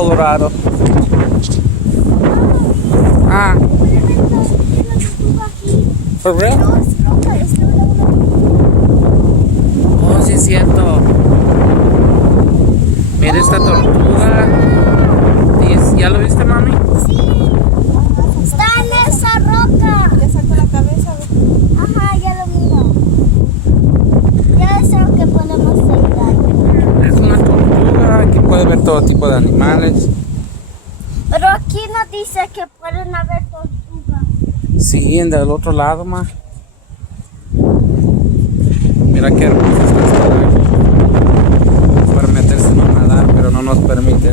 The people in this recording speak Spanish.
Colorado. Ah, for real? Oh, sí es cierto. Mira esta tortuga. ¿Ya lo viste, mami? Está en esa roca. Le saco la cabeza. Ajá, ya lo miro. Ya es lo que podemos seguir. Es una tortuga. Aquí puede ver todo tipo de animales. Pero aquí no dice que pueden haber tortugas. Sí, en del otro lado, ma. Mira qué hermoso está esto. Para meterse a nadar, pero no nos permite.